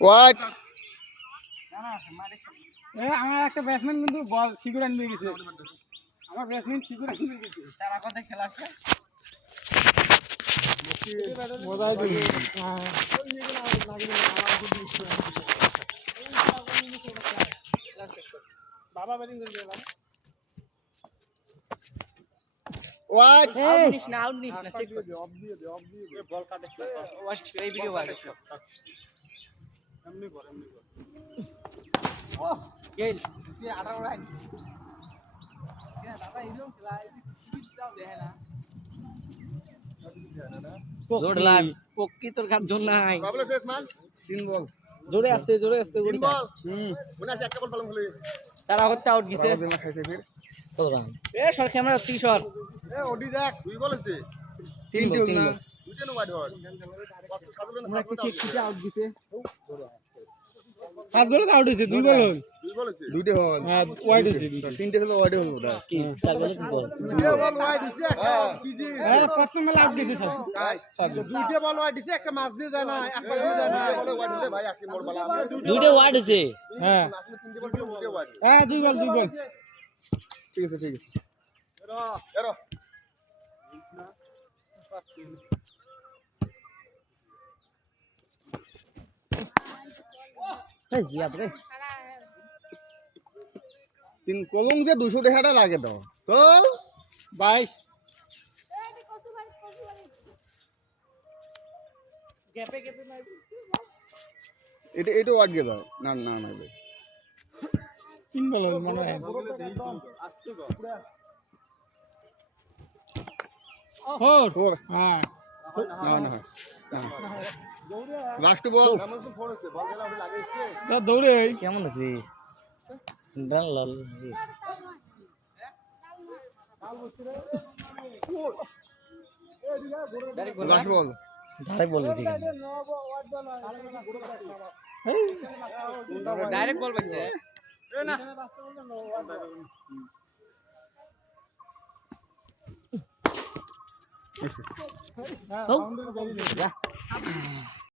what আমার একটা batsman কিন্তু বল সিকিউর নিয়ে গেছে আমার ব্যাটসম্যান সিকিউর নিয়ে গেছে তারা কথা খেলা শেষ মজাই দিই বাবা ব্যাটিং করে দিলাম হোয়াট আউট নিস না চেক করে অফ দিয়ে দে বল কাটে ওয়াচ এই ভিডিও ওয়াচ এমনি কর ও গেল যে 18 রান কে দাদা এরকম খেলা স্পিড দাও দেখে না জোড়লাম পক্কি তোর কাপ জোর নাই কবলে শেষ মান 3 বল জোরে আসছে 3 বল মনে আছে একটা বল পালন হলো তারা হচ্ছে আউট গেছে রাউন্ড খাইছে ফির কত রান এ সর ক্যামেরা 30 সর এ ওডি দেখ 2 বল আছে 3 বল দুইটা নো ওয়াইড হল কষ্ট সাজলেন কিটা আউট গেছে 5 বলে আউট হইছে 2 বল 2 বল আছে দুইটা হল হ্যাঁ ওয়াইড হইছে তিনটে হলো ওয়াইড হল ওটা কি 4 বলে 2 বল দুইটা বল ওয়াইড হইছে একটা কি দি আরে প্রথম মেলা আউট গেছে স্যার দুইটা বল ওয়াইড হইছে একটা মাছ দিয়ে যায় না একবার দিয়ে যায় না বল ওয়াইড হলে ভাই 80 মোর বালা দুইটা ওয়াইড হইছে হ্যাঁ আসলে তিনটে বল ছিল দুইটা ওয়াইড হ্যাঁ 2 বল ঠিক আছে এরো এই জি আপরে তিন কলম যে 200 টাকাটা লাগে দাও তো 22 গ্যাপে গ্যাপে নাই এটা ওয়ার্ড দিয়ে দাও না না না ভাই 3 বল মনে হয় ফোর হ্যাঁ না না লাস্ট বল দৌড়ে কেমন আছিস ডাল লাল লাস্ট বল ডাইরেক্ট বলেছি ডাইরেক্ট বল বলছে এ না বাউন্ডারি